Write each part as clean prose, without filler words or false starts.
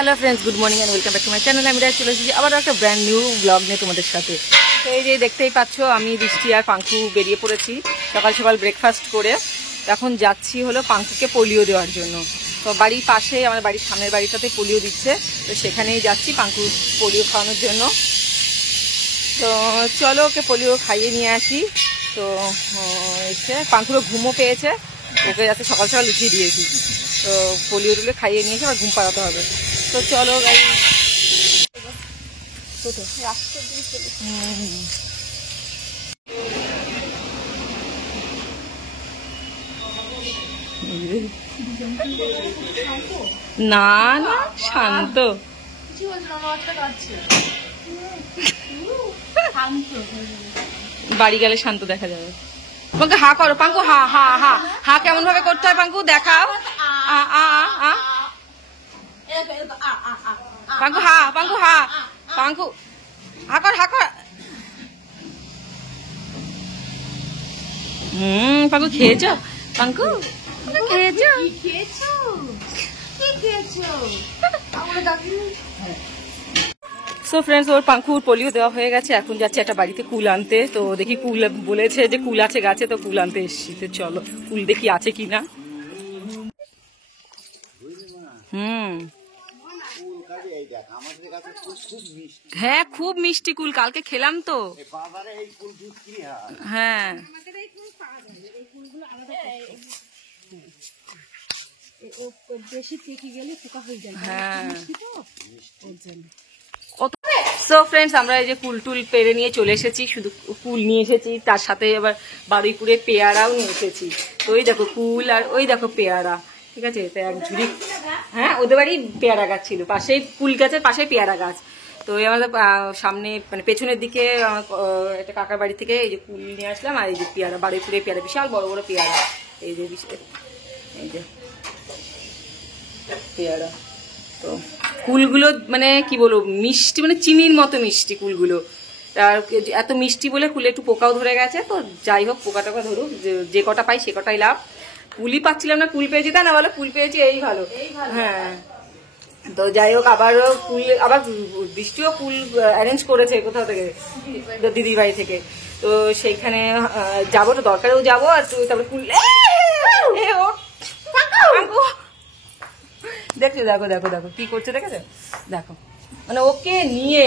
Hello friends, good morning and welcome back to my channel. আমি চলে এসেছি আবার একটা ব্র্যান্ড নিউ ব্লগ নিয়ে তোমাদের সাথে। তো এই যে দেখতেই পাচ্ছ, আমি বৃষ্টি আর পাঙ্কু বেরিয়ে পড়েছি সকাল সকাল ব্রেকফাস্ট করে। এখন যাচ্ছি হলো পাঙ্কুকে পোলিও দেওয়ার জন্য। তো বাড়ির পাশে, আমার বাড়ির সামনের বাড়িটাতে পোলিও দিচ্ছে, তো সেখানেই যাচ্ছি পাঙ্কু পোলিও খাওয়ানোর জন্য। তো চলো ওকে পোলিও খাইয়ে নিয়ে আসি। তো এসে পাঙ্কুরও ঘুমও পেয়েছে, ওকে যাতে সকাল সকাল উঠিয়ে দিয়েছি। তো পোলিও দিলে খাইয়ে নিয়েছে, আর ঘুম পাড়াতে হবে। তো চলো গাড়ি না না শান্ত, বাড়ি গেলে শান্ত দেখা যাবে। পাঙ্কু হা করো, পাঙ্কু হা হা হা হা কেমন ভাবে করতে হয় পাঙ্কু দেখাও। আ আ আ পাঙ্কু হা, পাঙ্কু হা, পাঙ্কু হা কর, হা কর। পাঙ্কু খেয়েছো? পাঙ্কু খেয়েছো? সো ফ্রেন্ডস, ওর পাঙ্কুর পোলিও দেওয়া হয়ে গেছে। এখন যাচ্ছে একটা বাড়িতে কুল আনতে। তো দেখি কুল বলেছে যে কুল আছে গাছে, তো কুল আনতে এসছি। তো চলো কুল দেখি আছে কিনা। হ্যাঁ খুব মিষ্টি কুল, কালকে খেলাম তো। হ্যাঁ সো ফ্রেন্ডস, আমরা এই যে কুল টুল পেরে নিয়ে চলে এসেছি। শুধু কুল নিয়ে এসেছি, তার সাথে আবার বারুইপুরে পেয়ারাও নিয়ে এসেছি। তো ওই দেখো কুল, আর ওই দেখো পেয়ারা, ঠিক আছে। তো এক ঝুড়ি, হ্যাঁ ওদের বাড়ি পেয়ারা গাছ ছিল, পাশেই কুল গাছের পাশে পেয়ারা গাছ। তো এই আমাদের সামনে মানে পেছনের দিকে একটা কাকার বাড়ি থেকে এই যে কুল নিয়ে আসলাম। আর এই যে পেয়ারা, বারুইপুরে পেয়ারা, বিশাল বড় বড় পেয়ারা। এই যে এই যে পেয়ারা। তো কুলগুলো মানে কি বলবো, মিষ্টি, মানে চিনির মতো মিষ্টি কুলগুলো। আর এত মিষ্টি বলে কুলে একটু পোকাও ধরে গেছে। তো যাই হোক, পোকা টোকা ধরুক, যে কটা পাই সে কটাই লাভ। কুলই পাচ্ছিলাম না, কুল পেয়েছি তা না বলে কুল পেয়েছি এই ভালো। হ্যাঁ তো যাই হোক, আবারও কুল, আবার বৃষ্টিও কুল অ্যারেঞ্জ করেছে কোথাও থেকে, দিদির বাড়ি থেকে। তো সেইখানে যাবো, তো দরকারেও যাবো। আর তারপরে কুল দেখছো, দেখো দেখো দেখো কি করছে, দেখেছো? দেখো মানে ওকে নিয়ে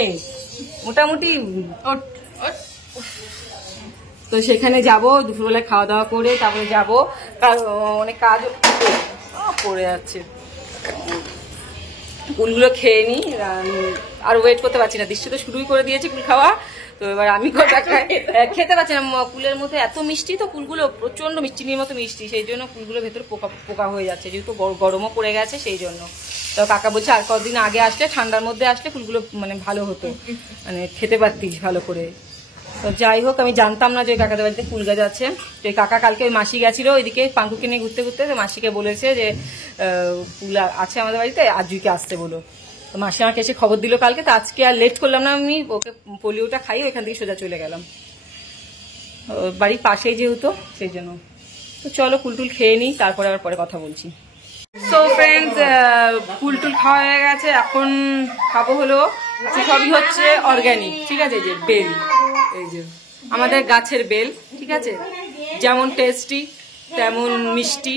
মোটামুটি। তো সেখানে যাবো দুপুরবেলায় খাওয়া দাওয়া করে, তারপরে যাবো। অনেক কাজ পড়ে যাচ্ছে, কুলগুলো খেয়ে নিই। আর ওয়েট করতে পারছি না, দৃশ্য তো শুরুই করে দিয়েছি কুল খাওয়া। তো এবার আমি খেতে পারছি না, কুলের মধ্যে এত মিষ্টি, তো কুলগুলো প্রচন্ড চিনির মতো মিষ্টি, সেই জন্য কুলগুলো ভেতরে পোকা পোকা হয়ে যাচ্ছে, যেহেতু গরমও পড়ে গেছে সেই জন্য। তো কাকা বলছে আর কদিন আগে আসলে, ঠান্ডার মধ্যে আসলে কুলগুলো মানে ভালো হতো, মানে খেতে পারতিস ভালো করে। তো যাই হোক, আমি জানতাম না যে কাকাদের বাড়িতে কুল গাছ আছে। তো এই কাকা কালকে ওই মাসি গেছিল ওইদিকে পাঙ্কুকে নিয়ে ঘুরতে ঘুরতে, তো মাসিকে বলেছে যে কুল আছে আমাদের বাড়িতে, আজকে আসতে বলো। তো মাসি আমাকে এসে খবর দিল কালকে। তো আজকে আর লেট করলাম না, আমি ওকে পোলিওটা খাইয়ে ওইখান থেকে সোজা চলে গেলাম, বাড়ির পাশেই যেহেতু সেই জন্য। তো চলো কুলটুল খেয়ে নিই, তারপরে আবার পরে কথা বলছি। সো ফ্রেন্ডস, কুলটুল খাওয়া হয়ে গেছে। এখন খাবো হলো, সবই হচ্ছে অর্গ্যানিক, ঠিক আছে। যে বেল, এই যে আমাদের গাছের বেল, ঠিক আছে, যেমন টেস্টি তেমন মিষ্টি,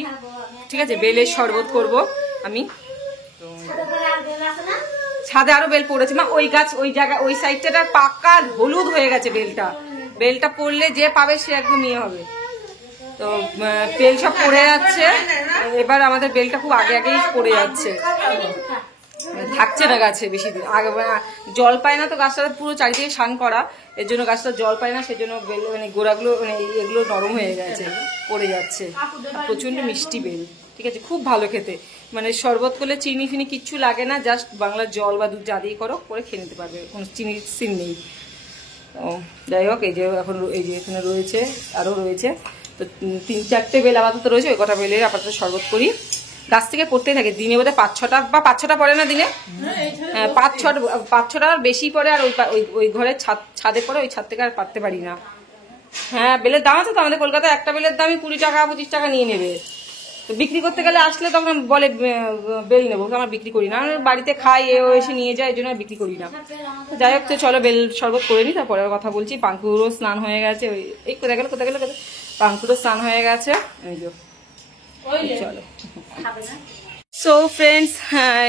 ঠিক আছে। বেলের শরবত করব আমি। তো ছাদে আরো বেল পড়েছে মা, ওই গাছ ওই জায়গা ওই সাইডটা পাকা হলুদ হয়ে গেছে বেলটা। বেলটা পড়লে যে পাবে সে একদম ইয়ে হবে। তো বেল সব পড়ে যাচ্ছে, এবার আমাদের বেলটা খুব আগে আগেই পড়ে যাচ্ছে, থাকছে না গাছে বেশি দিন। আগে জল পায় না, তো গাছটা পুরো চারিদিকে শান করা, এর জন্য গাছটা জল পায় না, সেজন্য বেল মানে গোড়াগুলো মানে এগুলো নরম হয়ে গেছে, পড়ে যাচ্ছে। প্রচন্ড মিষ্টি বেল, ঠিক আছে, খুব ভালো খেতে। মানে শরবত করলে চিনি ফিনি কিচ্ছু লাগে না, জাস্ট বাংলার জল বা দুধ যা দিয়ে করো করে খেয়ে নিতে পারবে, কোনো চিনির সিন নেই। ও যাই হোক, এই যে এখন এই যে এখানে রয়েছে, আরও রয়েছে। তো 3-4টে বেল আপাতত রয়েছে, ওই কটা বেলের আপাতত শরবত করি। গাছ থেকে পড়তেই থাকে, দিনে বোধহয় 5-6টা বা 5-6টা পড়ে না দিনে, 5-6টা বেশি পড়ে। আর ওই ঘরের ছাদে পড়ে, ওই ছাদ থেকে আর পারতে পারি না। হ্যাঁ বেলের দাম আছে তো, আমাদের কলকাতায় একটা বেলের দামই 20 টাকা 25 টাকা নিয়ে নেবে। তো বিক্রি করতে গেলে আসলে তখন বলে বেল নেবো, আমার বিক্রি করি না, বাড়িতে খাই, ও এসে নিয়ে যায়, এই জন্য বিক্রি করি না। তো যাই হোক, তো চলো বেল শরবত করে নিই, তারপরে কথা বলছি। পাঙ্কুরও স্নান হয়ে গেছে, এই কোথায় গেল পাঙ্কুরও স্নান হয়ে গেছে, এই যে চলো। সো ফ্রেন্ডস,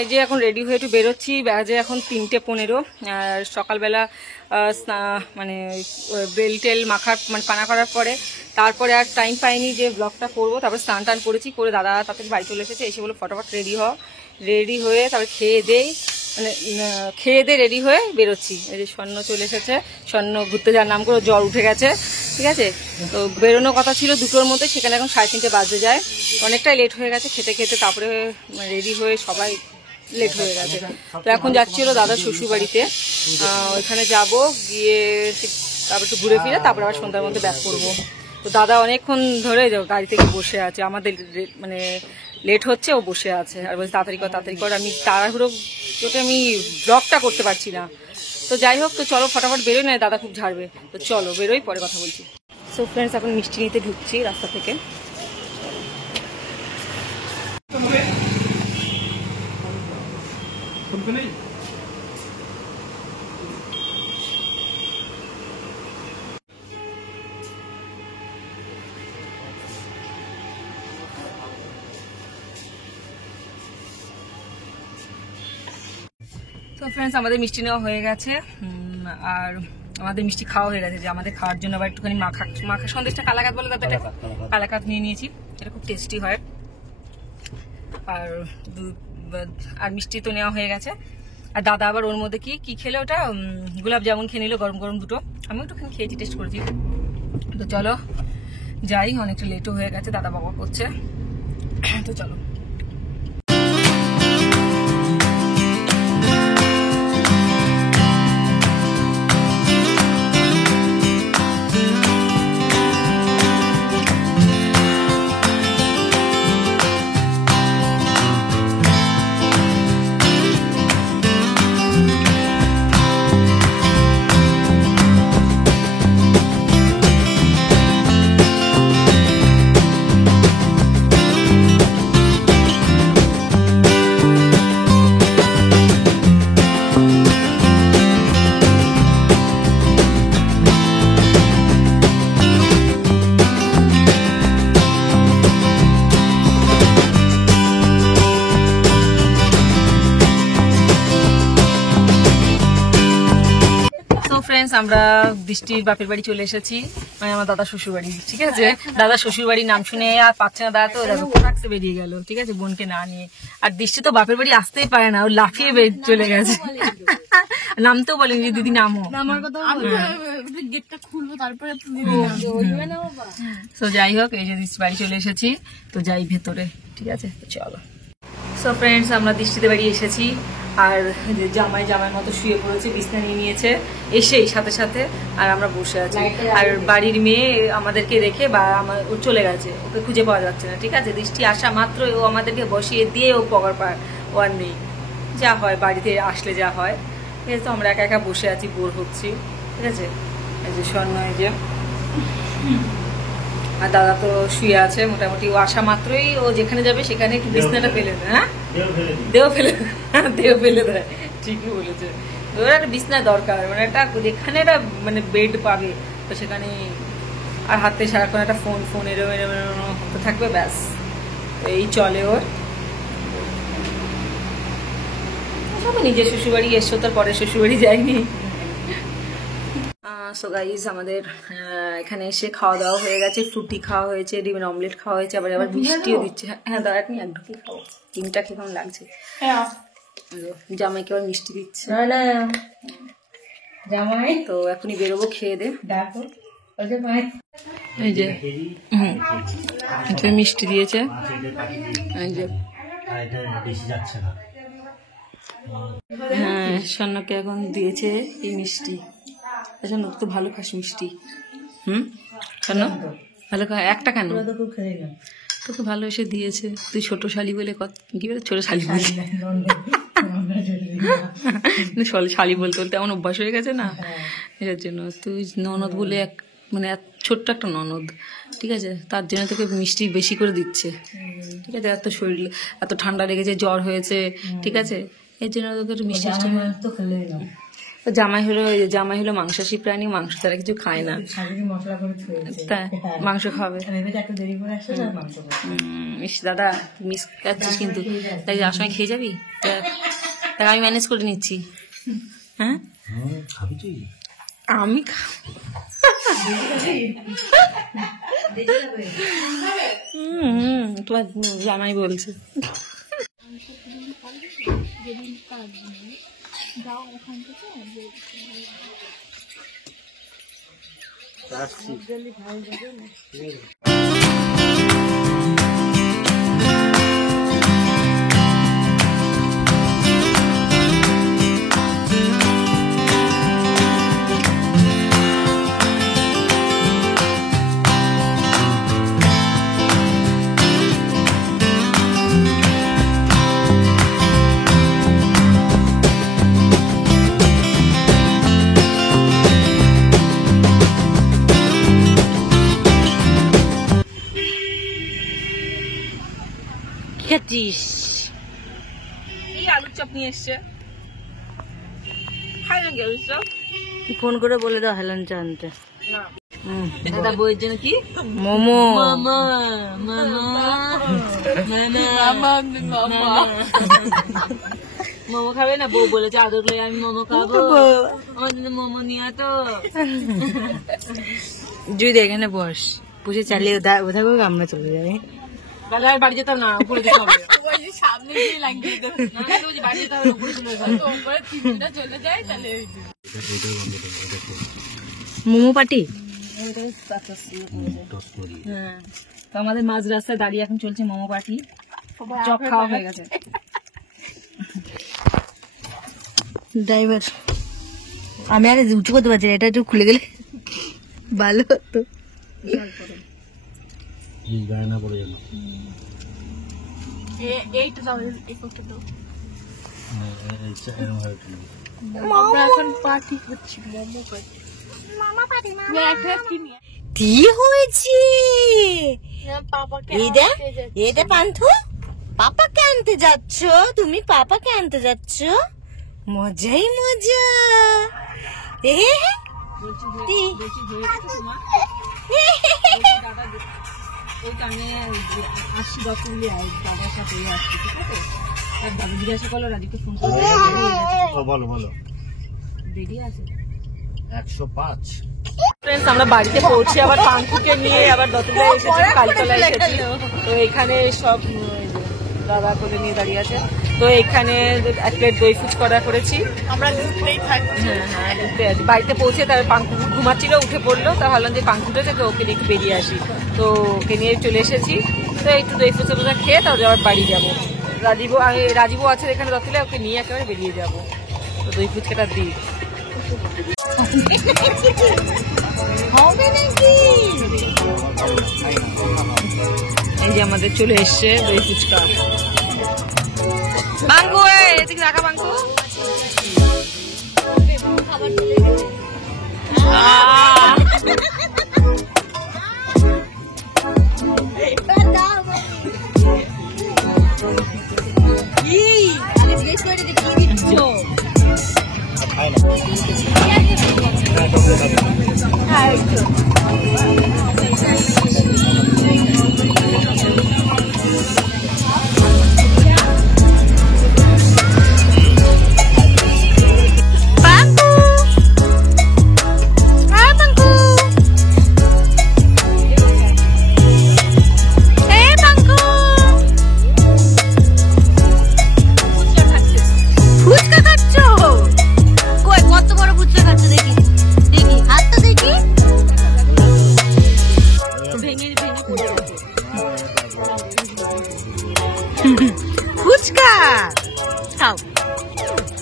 এই যে এখন রেডি হয়ে একটু বেরোচ্ছি, বাজে এখন 3:15। আর সকালবেলা মানে বেল টেল মাখার মানে পানা করার পরে তারপরে আর টাইম পাইনি যে ব্লগটা করবো। তারপরে স্নান টান করেছি, করে দাদা তাদের বাড়ি চলে এসেছে, এসে বলে ফটাফট রেডি হয়ে তারপরে খেয়ে দিয়ে রেডি হয়ে বেরোচ্ছি। এই যে স্বর্ণ চলে এসেছে, স্বর্ণ ঘুরতে যাওয়ার নাম করে জ্বর উঠে গেছে, ঠিক আছে। তো বেরোনোর কথা ছিল 2টোর মধ্যে, সেখানে এখন 3:30 বাজে যায়, অনেকটাই লেট হয়ে গেছে খেতে তারপরে রেডি হয়ে সবাই লেট হয়ে গেছে। তো এখন যাচ্ছি হলো দাদার শ্বশুরবাড়িতে, ওইখানে যাব, গিয়ে তারপর একটু ঘুরে ফিরে তারপরে আবার সন্ধ্যার মধ্যে ব্যাক করবো। তো দাদা অনেকক্ষণ ধরে গাড়ি থেকে বসে আছে, আমাদের মানে লেট হচ্ছে, ও বসে আছে আর বলছে তাড়াতাড়ি কর। আমি তাড়াহুড়ো তোকে আমি ব্লগটা করতে পারছি না। তো যাই হোক, তো চলো ফটাফট বেরোই, না দাদা খুব ঝাড়বে। তো চলো বেরোই, পরে কথা বলছি। সো ফ্রেন্ডস, এখন মিষ্টি নিতে ঢুকছি রাস্তা থেকে। তো ফ্রেন্ডস, আমাদের মিষ্টি নেওয়া হয়ে গেছে, আর আমাদের মিষ্টি খাওয়া হয়ে গেছে। যে আমাদের খাওয়ার জন্য আবার একটুখানি মাখা সন্দেশটা কালাকাত বলে, তাতে কালাকাত নিয়ে নিয়েছি, এটা খুব টেস্টি হয়। আর মিষ্টি তো নেওয়া হয়ে গেছে। আর দাদা আবার ওর মধ্যে কি খেলে, ওটা গোলাপ জামুন খেয়ে নিল, গরম গরম দুটো। আমি একটুখানি খেয়েছি, টেস্ট করেছি। তো চলো যাই, অনেকটা লেটও হয়ে গেছে, দাদা বাবা করছে। তো চলো। ফ্রেন্ডস, আমরা বৃষ্টির বাপের বাড়ি চলে এসেছি, মানে আমার দাদা শ্বশুর বাড়ি, ঠিক আছে। দাদা শ্বশুর বাড়ির নাম শুনে আর পাচ্ছে না দাদা, তো দেখো ফ্রাক্সে বেরিয়ে গেল, ঠিক আছে, বোনকে না নিয়ে। আর দৃষ্টি তো বাপের বাড়ি আসতেই পারে না, ও লাফিয়ে চলে গেছে, নামতেও বলেনি যে দিদি নামো, গেটটা খুলবো তারপরে। তো যাই হোক, এই যে বাড়ি চলে এসেছি, তো যাই ভেতরে, ঠিক আছে, তো চলো। সো ফ্রেন্ডস, আমরা দৃষ্টিতে বাড়ি এসেছি, আর জামাই মতো শুয়ে পড়েছে, বিছনা নিয়ে নিয়েছে এসেই সাথে সাথে, আর আমরা বসে আছি। আর বাড়ির মেয়ে আমাদেরকে রেখে বা ও চলে গেছে, ওকে খুঁজে পাওয়া যাচ্ছে না, ঠিক আছে। দৃষ্টি আসা মাত্র ও আমাদেরকে বসিয়ে দিয়ে ও পগার পায়, ও আর নেই। যা হয় বাড়িতে আসলে যা হয়, ঠিক আছে। তো আমরা একা একা বসে আছি, বোর হচ্ছি, ঠিক আছে। এই যে স্বর্ণ, এই যে, আর দাদা তো শুয়ে আছে মোটামুটি। ও আসা মাত্রই ও যেখানে যাবে সেখানে একটু বিছনাটা ফেলে দেয়, হ্যাঁ, দেও ফেলে দেয়, ঠিকই বলেছে। ওর একটা বিছনা দরকার, মানে একটা যেখানে একটা মানে বেড পাবে, তো সেখানে। আর হাতে সারাক্ষণ একটা ফোন এরম হতে থাকবে, ব্যাস। তো এই চলে ওর। নিজের শ্বশুরবাড়ি এসছো, তার পরে শ্বশুরবাড়ি যায়নি। সো গাইজ, আমাদের এখানে এসে খাওয়া দাওয়া হয়ে গেছে, ফ্রুটি খাওয়া হয়েছে, ডিমের অমলেট খাওয়া হয়েছে, আবার মিষ্টিও দিচ্ছে। হ্যাঁ দাদা, তুমি এক ঢুকি খাও, ডিমটা খেয়ে কেমন লাগছে। জামাইকে আবার মিষ্টি দিচ্ছে, জামাই তো এখনই বেরোবো, খেয়ে দে। এই যে মিষ্টি দিয়েছে, এই যে। হ্যাঁ, স্বর্ণকে এখন দিয়েছে এই মিষ্টি। আচ্ছা, তো ভালো খাস মিষ্টি, স্বর্ণ ভালো খা। একটা কেন, তোকে ভালো এসে দিয়েছে, তুই ছোট শালি বলে কি বলে, ছোট শালি বলি, শালি বলতে বলতে এমন অভ্যাস হয়ে গেছে না, এর জন্য। তুই ননদ বলে মানে ছোট্ট একটা ননদ, ঠিক আছে, তার জন্য তোকে মিষ্টি বেশি করে দিচ্ছে, ঠিক আছে। এত শরীর এত ঠান্ডা লেগেছে, জ্বর হয়েছে, ঠিক আছে, এর জন্য তোকে একটু মিষ্টি জামাই হলো মাংসাশী প্রাণী, মাংস ছাড়া কিছু খায় না, তাই মাংস খাবে। মিষ্টি দাদা মিস খাচ্ছিস কিন্তু, তাই যাওয়ার সময় খেয়ে যাবি, তাই আমি ম্যানেজ করে নিচ্ছি। হ্যাঁ আমি তোমার জামাই বলছে। খেয়েছিস এই আলুর চপ নিয়ে এসছে, খাই নাকি আলুর চপ? ফোন করে বলে দাও হেলেন আনতে। দাদা বইয়ের জন্য কি মোমো, মোমো খাবে না? বউ বলেছে আদর লই আমি মোমো খাবো, আমার জন্য মোমো নিয়ে তো। যদি এখানে বস, বসে চালিয়ে ওঠা করে আমরা চলে যাবে। দাদা বাড়ি যেতাম না, উপরে যেতে হবে, সামনে গিয়ে লাগিয়ে দেবো, বাড়ি যেতে হবে, উপরে চলে যায়। তাহলে মোমো পার্টি। হ্যাঁ, তো আমাদের মাঝ রাস্তায় দাঁড়িয়ে এখন চলছে মোমো পার্টি, চপ খাওয়া হয়ে গেছে। ড্রাইভার আমি আগে উঁচু করতে পারছি, এটা একটু খুলে গেলে ভালো হতো। কি হয়েছে? পান্থু পাপাকে আনতে যাচ্ছ? তুমি পাপাকে আনতে যাচ্ছ? মজাই মজা। আসছি 10 মিনিট দাদার সাথে আসছি, ঠিক আছে? দাদা জিজ্ঞাসা করলো রাজীবকে ফোন করে, বলো রেডি আছে 105। ফ্রেন্ডস আমরা বাড়িতে পৌঁছে আবার পাঙ্কুকে নিয়ে আবার দতুলায় এসেছি, কালতলায় এসেছি। তো এখানে সব দাদা করে নিয়ে দাঁড়িয়ে আছে। তো এখানে এক প্লেট দই ফুচকা করেছি আমরা, ঘুরতেই থাকি। হ্যাঁ ঘুরতে আছি। বাড়িতে পৌঁছে তার পাঙ্কু ঘুমাচ্ছিল, উঠে পড়লো, তা ভাবলাম যে পাঙ্কু উঠেছে তো ওকে নিয়ে একটু বেরিয়ে আসি, তো ওকে নিয়ে চলে এসেছি। তো একটু দই ফুচকা খেয়ে তারপর আবার বাড়ি যাবো। রাজীবও আছে এখানে দতুলায়, ওকে নিয়ে একেবারে বেরিয়ে যাবো। তো দই ফুচকাটা দিই। এই যে আমাদের চলে এসছে দই ফুচকা। বাঙ্কু এদিকে রাখা, বাঙ্কু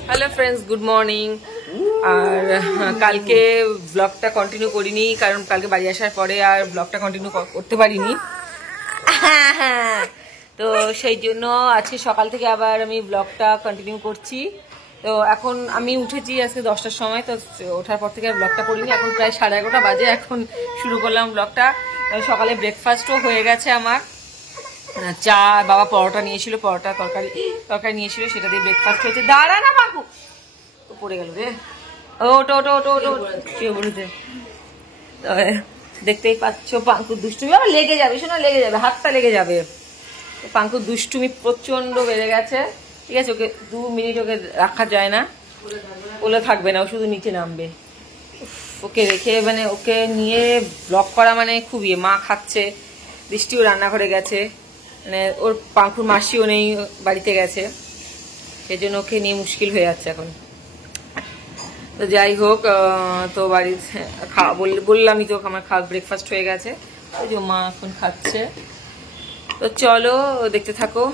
হ্যালো ফ্রেন্ডস, গুড মর্নিং। আর কালকে ব্লগটা কন্টিনিউ করিনি, কারণ কালকে বাড়ি আসার পরে আর ব্লগটা কন্টিনিউ করতে পারিনি। তো সেই জন্য আজকে সকাল থেকে আবার আমি ব্লগটা কন্টিনিউ করছি। তো এখন আমি উঠেছি আজকে 10টার সময়, তো ওঠার পর থেকে ব্লগটা করিনি। এখন প্রায় 11:30 বাজে, এখন শুরু করলাম ব্লগটা। সকালে ব্রেকফাস্টও হয়ে গেছে আমার, চা, বাবা পরোটা নিয়েছিল, পরোটা তরকারি নিয়েছিল, সেটা দিয়ে ব্রেকফাস্ট হয়েছে। দাঁড়া না বাবু, পড়ে গেল রে, ওটো ওটো ওটো ওটো শুয়ে পড়েছে। দেখতেই পাচ্ছ পাঙ্কুর দুষ্টুমি, আবার লেগে যাবে, শোনা লেগে যাবে, হাতটা লেগে যাবে। পাঙ্কুর দুষ্টুমি প্রচন্ড বেড়ে গেছে, ঠিক আছে। ওকে 2 মিনিট ওকে রাখা যায় না, ওলে থাকবে না, ও শুধু নিচে নামবে। ওকে রেখে মানে ওকে নিয়ে ব্লগ করা মানে খুবই, মা খাচ্ছে, দৃষ্টিও রান্নাঘরে গেছে, মানে ওর পাঙ্কুর মাসিও নেই, বাড়িতে গেছে, সেই জন্য ওকে নিয়ে মুশকিল হয়ে যাচ্ছে এখন। তো যাই হোক, তো বাড়িতে বললামই তো আমার ব্রেকফাস্ট হয়ে গেছে, ওই যে মা এখন খাচ্ছে। তো চলো দেখতে থাকো।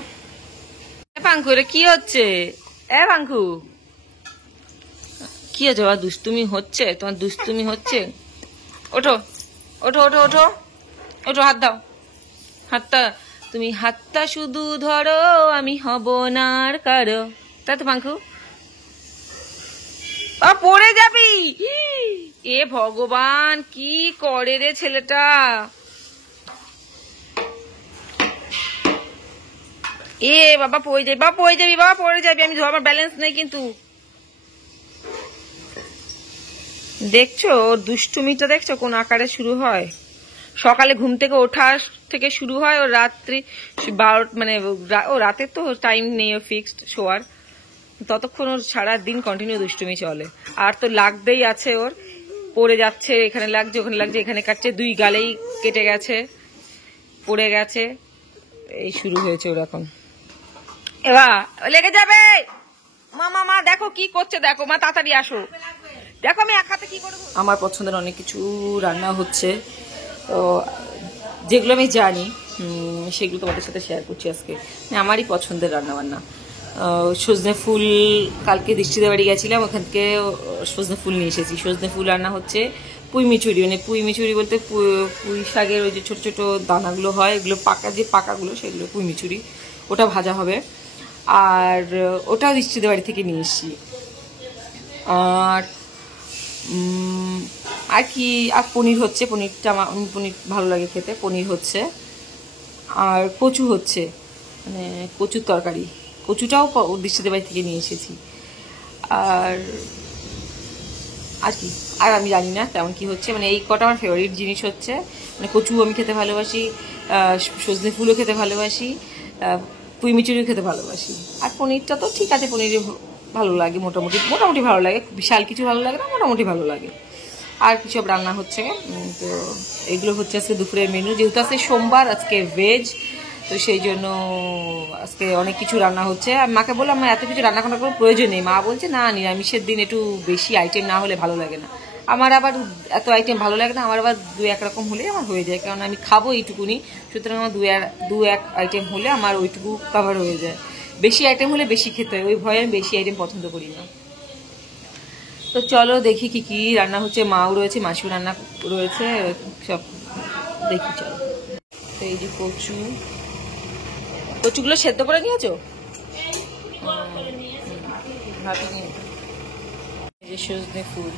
পাঙ্কু রে কি হচ্ছে? পাঙ্কু কি হচ্ছে? বাবা দুষ্টুমি হচ্ছে, তোমার দুষ্টুমি হচ্ছে। ওঠো ওঠো ওঠো ওঠো ওঠো, হাত দাও, হাতটা তুমি হাতটা শুধু ধরো, আমি হব না আর কারো, তাই তো পাঙ্কু? পড়ে যাবি। এ ভগবান, কি করে রে ছেলেটা। বাবা পড়ে যাবি, বাবা পড়ে যাবি, বাবা পড়ে যাবি, আমি ধরবার ব্যালেন্স নেই কিন্তু। দেখছো ওর দুষ্টুমিটা, দেখছো কোন আকারে শুরু হয়। সকালে ঘুম থেকে ওঠা থেকে শুরু হয়, ও রাত্রি 12, মানে ও রাতের তো টাইম নেই ও ফিক্সড শোয়ার, ততক্ষণ ওর সারাদিন কন্টিনিউ দুষ্টুমি চলে। আর তো লাগতেই আছে ওর, পড়ে যাচ্ছে, এখানে লাগছে, ওখানে লাগছে, এখানে কাটছে, 2 গালেই কেটে গেছে, পড়ে গেছে, এই শুরু হয়েছে ওর এখন। এবার লেগে যাবে। মা দেখো কি করছে, দেখো মা, তাড়াতাড়ি আসো, দেখো আমি এক হাতে কি করবো। আমার পছন্দের অনেক কিছু রান্না হচ্ছে, তো যেগুলো আমি জানি সেগুলো তোমাদের সাথে শেয়ার করছি আজকে। আমারই পছন্দের রান্না বান্না। সজনে ফুল, কালকে দৃষ্টিদের বাড়ি গেছিলাম, ওখান থেকে সজনে ফুল নিয়ে এসেছি। সজনে ফুল রান্না হচ্ছে পুঁই মিচুরি, মানে পুঁই মিচুরি বলতে পুঁই শাকের ওই যে ছোট ছোট দানাগুলো হয়, এগুলো পাকা, যে পাকাগুলো সেগুলো পুঁই মিচুরি, ওটা ভাজা হবে। আর ওটাও দৃষ্টিদের বাড়ি থেকে নিয়ে এসেছি। আর আর কি, আর পনির হচ্ছে, পনিরটা আমার পনির ভালো লাগে খেতে, পনির হচ্ছে। আর কচু হচ্ছে, মানে কচুর তরকারি, কচুটাও দৃষ্টিদের বাড়ি থেকে নিয়ে এসেছি। আর আর কি, আর আমি জানি না তেমন কি হচ্ছে, মানে এই কটা আমার ফেভারিট জিনিস হচ্ছে। মানে কচু আমি খেতে ভালোবাসি, সজনে ফুলও খেতে ভালোবাসি, পুঁই মিচুরিও খেতে ভালোবাসি। আর পনিরটা তো ঠিক আছে, পনিরে ভালো লাগে, মোটামুটি ভালো লাগে, বিশাল কিছু ভালো লাগে না, মোটামুটি ভালো লাগে। আর কিছু রান্না হচ্ছে, তো এগুলো হচ্ছে আজকে দুপুরের মেনু। যেহেতু আজকে সোমবার, আজকে ভেজ, তো সেই জন্য আজকে অনেক কিছু রান্না হচ্ছে। আমি মাকে বললাম আমার এত কিছু রান্না করার কোনো প্রয়োজন নেই। মা বলছে না, নিরামিষের দিন একটু বেশি আইটেম না হলে ভালো লাগে না। আমার আবার এত আইটেম ভালো লাগে না, আমার আবার 2-1 রকম হলে আমার হয়ে যায়, কারণ আমি খাবো এইটুকুনি, সুতরাং আমার 2-1 আইটেম হলে আমার ওইটুকু কভার হয়ে যায়। বেশি আইটেম হলে বেশি খেতে হয়, ওই ভয়ে আমি বেশি আইটেম পছন্দ করি না। তো চলো দেখি কি কি রান্না হচ্ছে। মাও রয়েছে, মাসিও রান্না রয়েছে, সব দেখি চলো। তো এই যে কচুগুলো সেদ্ধ করে নিয়েছো? এই যে সজনে ফুল,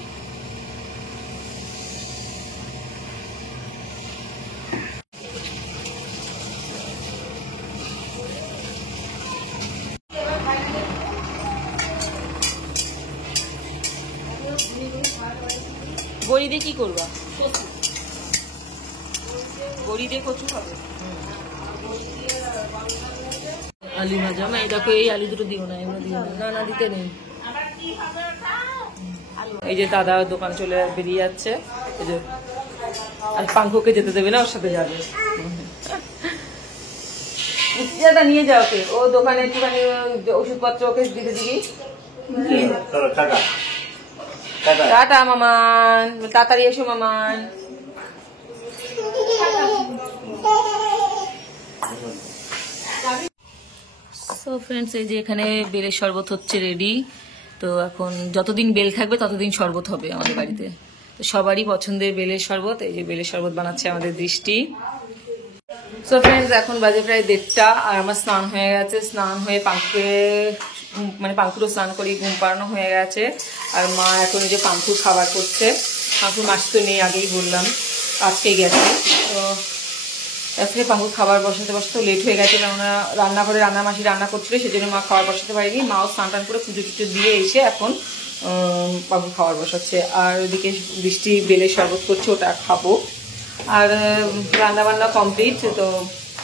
বড়ি দিয়ে কি করবা? বড়ি দিয়ে কচু খাবে? আলু ভাজা, না দেখো এই আলু দুটো দিও না, এগুলো দিও না, না দিতে নেই। এই যে দাদা দোকান চলে বেরিয়ে যাচ্ছে, এই যে, আর পাঙ্কুকে যেতে দেবে না, ওর সাথে যাবে। দাদা নিয়ে যাও ওকে, ও দোকানে একটুখানি ওষুধপত্র ওকে দিতে দিবি। টাটা মামান, তাড়াতাড়ি এসো মামান। সো ফ্রেন্ডস, এই যে এখানে বেলের শরবত হচ্ছে রেডি। তো এখন যতদিন বেল থাকবে ততদিন শরবত হবে আমাদের বাড়িতে। তো সবারই পছন্দের বেলের শরবত, এই যে বেলের শরবত বানাচ্ছে আমাদের দৃষ্টি। সো ফ্রেন্ডস, এখন বাজে প্রায় 1:30, আর আমার স্নান হয়ে গেছে। স্নান হয়ে পাঙ্কুকে মানে পাঙ্কুরও স্নান করি, ঘুম পাড়ানো হয়ে গেছে। আর মা এখন যে পাঙ্কুর খাবার করছে। পাঙ্কুর মাছ তো নেই, আগেই বললাম, আজকেই গেছে। তো আজকে পাঙ্কুর খাবার বসাতে বসাতে লেট হয়ে গেছে, কেননা রান্নাঘরে মাসি রান্না করছিল, সেজন্য মা খাবার বসাতে পারিনি। মাও স্নান টান করে পুজো টুজো দিয়ে এসে এখন পাঙ্কুর খাবার বসাচ্ছে। আর ওদিকে বৃষ্টি বেলের শরবত করছে, ওটা খাবো। আর রান্না বান্না কমপ্লিট। তো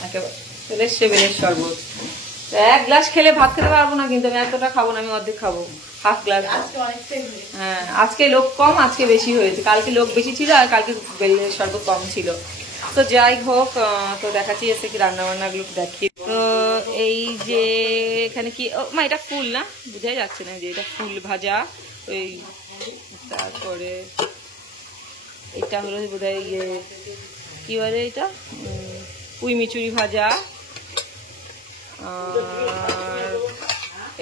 একেবারে সে বেলের শরবত 1 গ্লাস খেলে ভাত খেতে পারবো না, কিন্তু আমি এতটা খাবো না, আমি অর্ধেক খাবো, হাফ গ্লাস। হ্যাঁ, আজকে লোক কম, আজকে বেশি হয়েছে। কালকে লোক বেশি ছিল আর কালকে বেলের শরবত কম ছিল। তো যাই হোক, তো দেখাচ্ছি এসে কি রান্না বান্নাগুলো দেখি। তো এই যে এখানে কি, মা এটা ফুল না, বোঝাই যাচ্ছে না যে এটা ফুল ভাজা। ওই তারপরে এটা হলো বোধহয় ইয়ে কি বলে এটা, পুঁই মিচুরি ভাজা। আর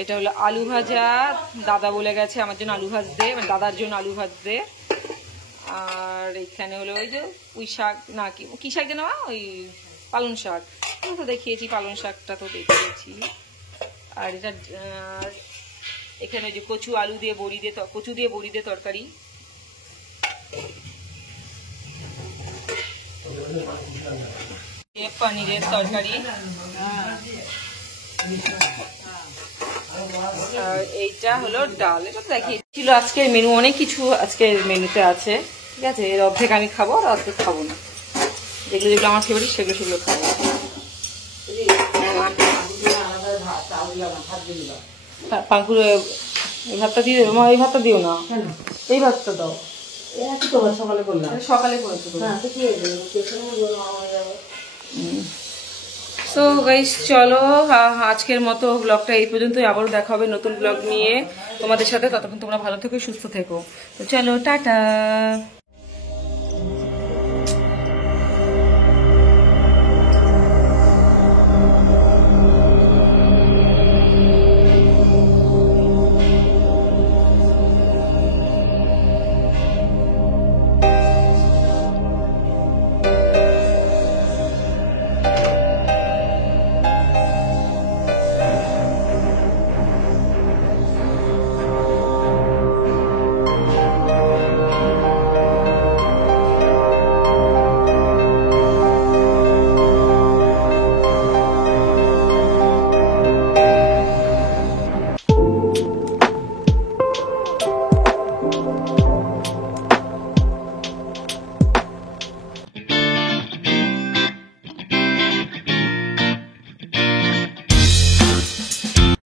এটা হলো আলু ভাজা, দাদা বলে গেছে আমার জন্য আলু ভাজতে, মানে দাদার জন্য আলু ভাজতে। আর এখানে হলো ওই যে পুঁই শাক, না কি শাক যেন, ওই পালং শাক। আমি তো দেখিয়েছি, পালং শাকটা তো দেখিয়েছি। আর এটা এখানে যে কচু আলু দিয়ে বড়ি দিয়ে, কচু দিয়ে বড়ি দিয়ে তরকারি। পনিরের তরকারি। আর এইটা হলো ডাল। এটা তো দেখিয়েছিল আজকের মেনু, অনেক কিছু আজকের মেনুতে আছে। ঠিক আছে, এর অর্ধেক আমি খাবো আর অর্ধেক খাবো না। যেগুলো যেগুলো আমার ফেভারিট সেগুলো খাবো। পাঙ্কুর এই ভাতটা দিয়ে দেবো, এই ভাতটা দিও না, এই ভাতটা দাও। সকালে করলাম, সকালে করেছো। তো গাইস চলো, আজকের মতো ব্লগটা এই পর্যন্তই। আবারও দেখা হবে নতুন ব্লগ নিয়ে তোমাদের সাথে। ততক্ষণ তোমরা ভালো থেকো, সুস্থ থেকো। তো চলো, টাটা।